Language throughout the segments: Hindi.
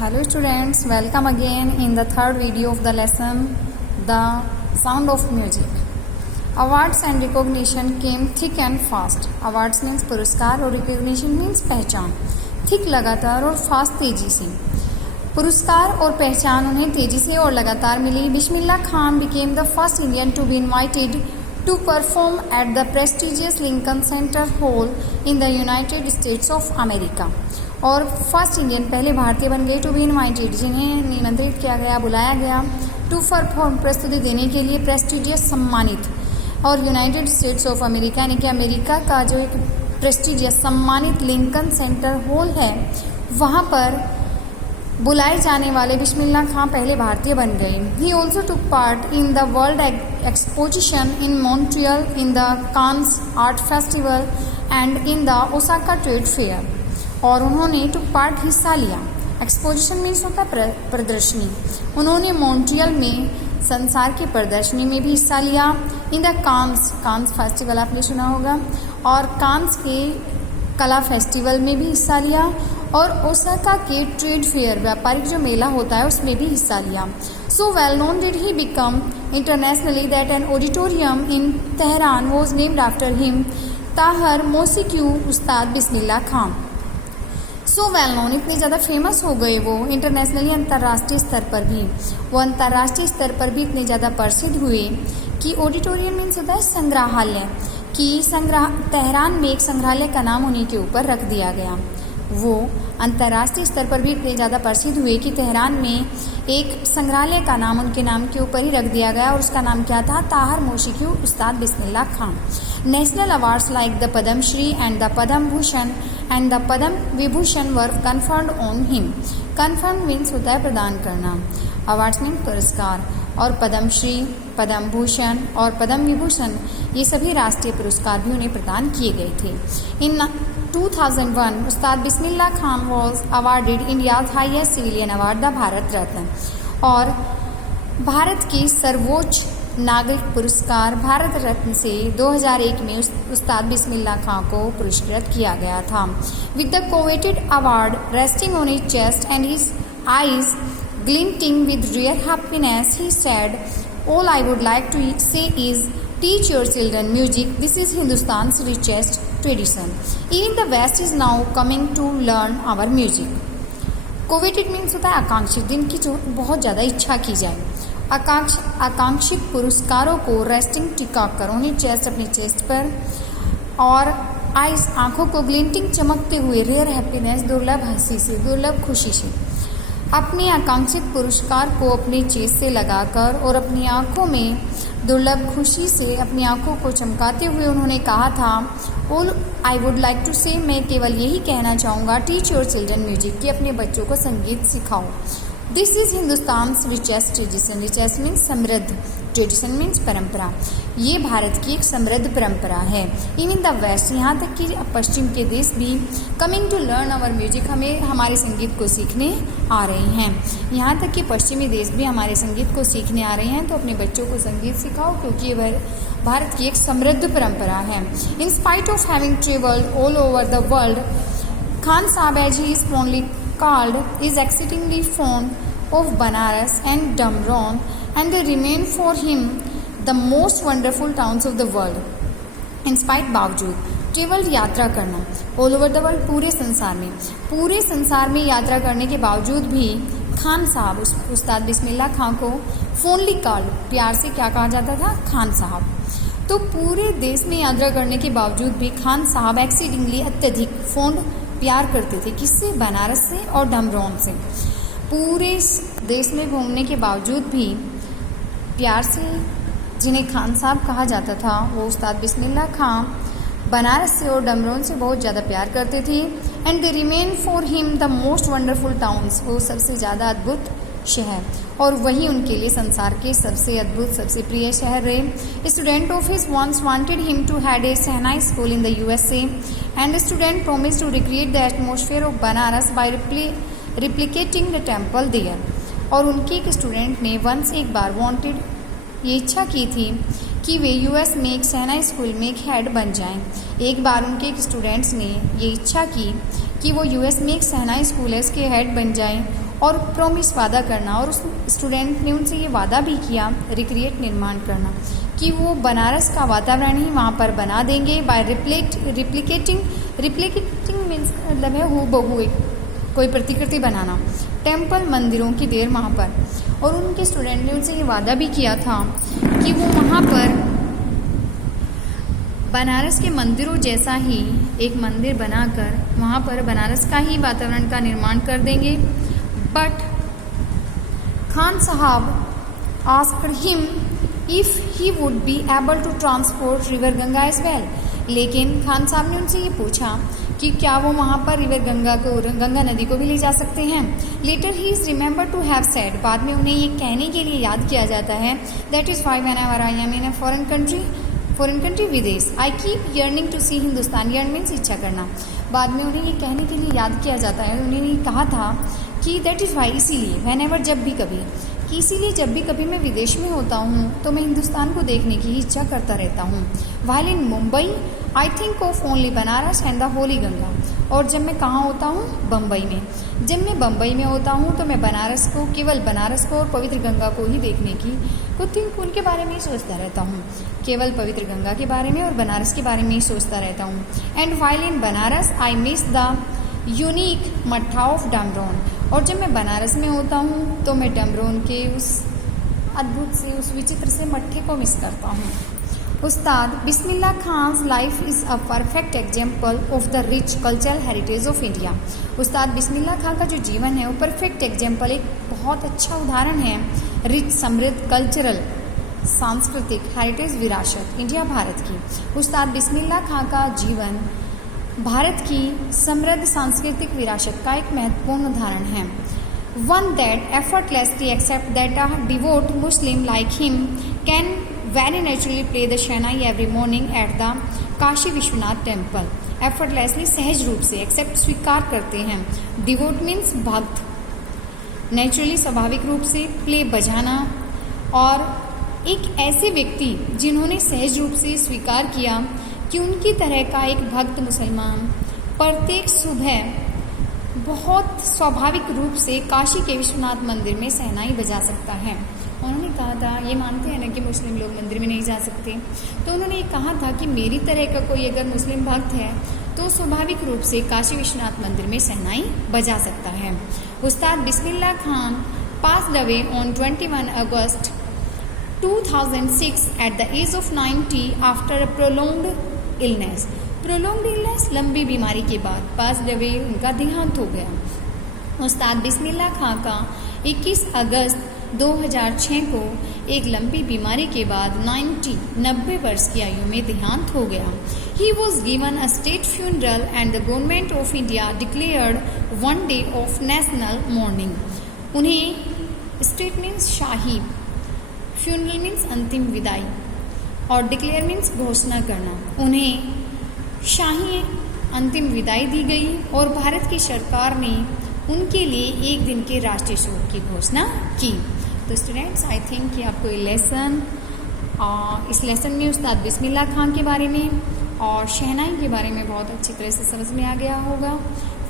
Hello students, welcome again in the third video of the lesson, The Sound of Music. Awards and recognition came thick and fast. Awards means पुरस्कार और recognition means पहचान. थिक लगातार और फास्ट तेजी से. पुरस्कार और पहचान उन्हें तेजी से और लगातार मिली. Bismillah Khan became the first Indian to be invited to perform at the prestigious Lincoln Center Hall in the United States of America. और फर्स्ट इंडियन पहले भारतीय बन गए टू बी इनवाइटेड जिन्हें निमंत्रित किया गया, बुलाया गया, टू परफॉर्म प्रस्तुति देने के लिए, प्रेस्टिजियस सम्मानित, और यूनाइटेड स्टेट्स ऑफ अमेरिका यानी कि अमेरिका का जो एक प्रेस्टिजियस सम्मानित लिंकन सेंटर हॉल है वहाँ पर बुलाए जाने वाले बिस्मिल्लाह खान पहले भारतीय बन गए. He also took part in the world exposition in Montreal, in the Cannes art festival and in the Osaka trade fair. और उन्होंने टुक पार्ट हिस्सा लिया. एक्सपोजिशन मीन्स होता है प्रदर्शनी. उन्होंने मॉन्ट्रियल में संसार की प्रदर्शनी में भी हिस्सा लिया. इन द कांस फेस्टिवल आपने सुना होगा, और कांस के कला फेस्टिवल में भी हिस्सा लिया, और ओसाका के ट्रेड फेयर व्यापारिक जो मेला होता है उसमें भी हिस्सा लिया. So well known did he become internationally that an auditorium in Tehran was named after him, ताहर मोसिक्यू Ustad Bismillah Khan. So well known, इतने ज़्यादा फेमस हो गए वो इंटरनेशनली, अंतर्राष्ट्रीय स्तर पर भी. वो अंतर्राष्ट्रीय स्तर पर भी इतने ज़्यादा प्रसिद्ध हुए कि ऑडिटोरियम मीन्स होता है संग्रहालय, कि तेहरान में एक संग्रहालय का नाम उन्हीं के ऊपर रख दिया गया. वो अंतर्राष्ट्रीय स्तर पर भी इतने ज़्यादा प्रसिद्ध हुए कि तेहरान में एक संग्रहालय का नाम उनके नाम के ऊपर ही रख दिया गया, और उसका नाम क्या था? ताहर मोसिक्यू Ustad Bismillah Khan. National awards like the Padma Shri and the Padma Bhushan and the Padma Vibhushan were conferred on him. Conferred means होता है प्रदान करना. अवार्ड्स मीन पुरस्कार, और पद्म श्री, पद्म भूषण और पद्म विभूषण ये सभी राष्ट्रीय पुरस्कार भी उन्हें प्रदान किए गए थे. In 2001 Ustad Bismillah Khan was awarded India's highest civilian award the Bharat Ratna. और भारत के सर्वोच्च नागरिक पुरस्कार भारत रत्न से 2001 में उस्ताद बिस्मिल्लाह खान को पुरस्कृत किया गया था. With the coveted award resting on his chest and his eyes glinting with rare happiness, he said, all I would like to say is teach your children music. This is Hindustan's richest tradition. Even the West is now coming to learn our music. Coveted means होता है आकांक्षित, जिनकी जो बहुत ज़्यादा इच्छा की जाए. आकांक्षित पुरस्कारों को रेस्टिंग टिका कर उन्हें चेस्ट, अपने चेस्ट पर, और आइस आँखों को, ग्लिंटिंग चमकते हुए, रेयर हैप्पीनेस दुर्लभ हंसी से, दुर्लभ खुशी से. अपने आकांक्षित पुरस्कार को अपने चेस्ट से लगाकर और अपनी आँखों में दुर्लभ खुशी से अपनी आंखों को चमकाते हुए उन्होंने कहा था, all I would like to say, मैं केवल यही कहना चाहूँगा, टीच योर चिल्ड्रन म्यूजिक, कि अपने बच्चों को संगीत सिखाओ. This is Hindustan's richest tradition. Richest means समृद्ध, ट्रेडिशन मीन्स परंपरा. ये भारत की एक समृद्ध परंपरा है. इवन द वेस्ट, यहाँ तक कि पश्चिम के देश भी coming to learn our music, हमें हमारे संगीत को सीखने आ रहे हैं. यहाँ तक कि पश्चिमी देश भी हमारे संगीत को सीखने आ रहे हैं. तो अपने बच्चों को संगीत सिखाओ, क्योंकि ये भारत की एक समृद्ध परंपरा है. In spite of having travelled all over the world, Khan Sahab as he is fondly called is exceedingly fond of Banaras and Damron, and they remain for him the most wonderful towns of the world. In spite, बावजूद, ट्रेवल यात्रा करना, ऑल ओवर द वर्ल्ड, पूरे संसार में यात्रा करने के बावजूद भी खान साहब, उस्ताद बिस्मिल्लाह खान को फोनली कॉल्ड, प्यार से क्या कहा जाता था? खान साहब. तो पूरे देश में यात्रा करने के बावजूद भी खान साहब एक्सीडिंगली, अत्यधिक, फोन्ड, प्यार करते थे. किससे? बनारस से और डमरौन से. पूरे देश में घूमने के बावजूद भी प्यार से जिन्हें खान साहब कहा जाता था, वो उस्ताद बिस्मिल्लाह खान बनारस से और डमरौन से बहुत ज़्यादा प्यार करते थे. And they remain for him the most wonderful towns, वो सबसे ज़्यादा अद्भुत शहर, और वही उनके लिए संसार के सबसे अद्भुत, सबसे प्रिय शहर रहे. Student of his once wanted him to had a shehnai school in the USA, and student promise to recreate the atmosphere of Banaras by replicating the temple there. और उनके एक स्टूडेंट ने वंस, एक बार, वांटेड, ये इच्छा की थी कि वे US में एक शहनाई स्कूल में एक हेड बन जाएं. एक बार उनके एक स्टूडेंट्स ने ये इच्छा की कि वो US में एक शहनाई स्कूल है इसके हेड बन जाएं, और प्रोमिस वादा करना, और उस स्टूडेंट ने उनसे ये वादा भी किया रिक्रिएट निर्माण करना कि वो बनारस का वातावरण ही वहाँ पर बना देंगे बाय रिप्लिकेटिंग मीन्स मतलब है हूबहू कोई प्रतिकृति बनाना, टेम्पल मंदिरों की देर वहाँ पर। और उनके स्टूडेंट ने उनसे ये वादा भी किया था कि वो वहाँ पर बनारस के मंदिरों जैसा ही एक मंदिर बनाकर वहाँ पर बनारस का ही वातावरण का निर्माण कर देंगे। But Khan Sahab asked him if he would be able to transport river Ganga as well. लेकिन खान साहब ने उनसे ये पूछा कि क्या वो वहाँ पर रिवर गंगा नदी को भी ले जा सकते हैं। Later he is remember to have said, बाद में उन्हें ये कहने के लिए याद किया जाता है, that is why whenever I am in a foreign country विदेश I keep yearning to see Hindustan. Yearn means इच्छा करना। बाद में उन्हें ये कहने के लिए याद किया जाता है, उन्होंने ये कहा था कि दैट इज़ वाई, इसीलिए, व्हेनेवर जब भी कभी, कि इसीलिए जब भी कभी मैं विदेश में होता हूँ तो मैं हिंदुस्तान को देखने की ही इच्छा करता रहता हूँ। While in Mumbai I think of only Banaras and the Holi Ganga. और जब मैं कहाँ होता हूँ, बम्बई में, जब मैं बम्बई में होता हूँ तो मैं केवल बनारस को और पवित्र गंगा को ही देखने की उनके बारे में ही सोचता रहता हूँ, केवल पवित्र गंगा के बारे में और बनारस के बारे में ही सोचता रहता हूँ। And while in Banaras I miss the unique मट्ठा ऑफ डमरोन। और जब मैं बनारस में होता हूँ तो मैं डमरोन के उस अद्भुत से, उस विचित्र से मट्ठे को मिस करता हूँ। Ustad Bismillah Khan's life is a perfect example of the rich cultural heritage of India. Ustad Bismillah Khan का जो जीवन है वो परफेक्ट एग्जाम्पल, एक बहुत अच्छा उदाहरण है रिच समृद्ध कल्चरल सांस्कृतिक हेरिटेज विरासत इंडिया भारत की। उस्ताद बिस्मिल्लाह खान का जीवन भारत की समृद्ध सांस्कृतिक विरासत का एक महत्वपूर्ण उदाहरण है। One that effortlessly accept that a devout Muslim like him can very naturally play the shehnai every morning at the Kashi Vishwanath temple. Effortlessly सहज रूप से, एक्सेप्ट स्वीकार करते हैं, डिवोट मीन्स भक्त, नेचुरली स्वाभाविक रूप से, प्ले बजाना, और एक ऐसे व्यक्ति जिन्होंने सहज रूप से स्वीकार किया कि उनकी तरह का एक भक्त मुसलमान प्रत्येक सुबह बहुत स्वाभाविक रूप से काशी के विश्वनाथ मंदिर में शहनाई बजा सकता है। उन्होंने कहा था, ये मानते हैं ना कि मुस्लिम लोग मंदिर में नहीं जा सकते, तो उन्होंने ये कहा था कि मेरी तरह का कोई अगर मुस्लिम भक्त है तो स्वाभाविक रूप से काशी विश्वनाथ मंदिर में शहनाई बजा सकता है। Ustad Bismillah Khan passed away on 21 August 2006 at the age of 90 after a prolonged illness. लंबी बीमारी के बाद पास्ड अवे, उनका देहांत हो गया। उस्ताद बिस्मिल्लाह खान का 21 अगस्त 2006 को एक लंबी बीमारी के बाद 90 वर्ष की आयु में देहांत हो गया। He was given a state funeral and the government of India declared one day of national morning. उन्हें स्टेट मीन्स शाही, फ्यूनरल मीन्स अंतिम विदाई, और डिक्लेयर मीन्स घोषणा करना। उन्हें शाही अंतिम विदाई दी गई और भारत की सरकार ने उनके लिए एक दिन के राष्ट्रीय शोक की घोषणा की। तो स्टूडेंट्स, आई थिंक कि आपको ये लेसन, इस लेसन में उस्ताद बिस्मिल्लाह खान के बारे में और शहनाई के बारे में बहुत अच्छी तरह से समझ में आ गया होगा।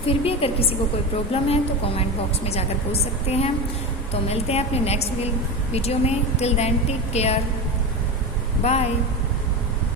फिर भी अगर किसी को कोई प्रॉब्लम है तो कमेंट बॉक्स में जाकर पूछ सकते हैं। तो मिलते हैं अपने नेक्स्ट वीडियो में। Till then take care, bye.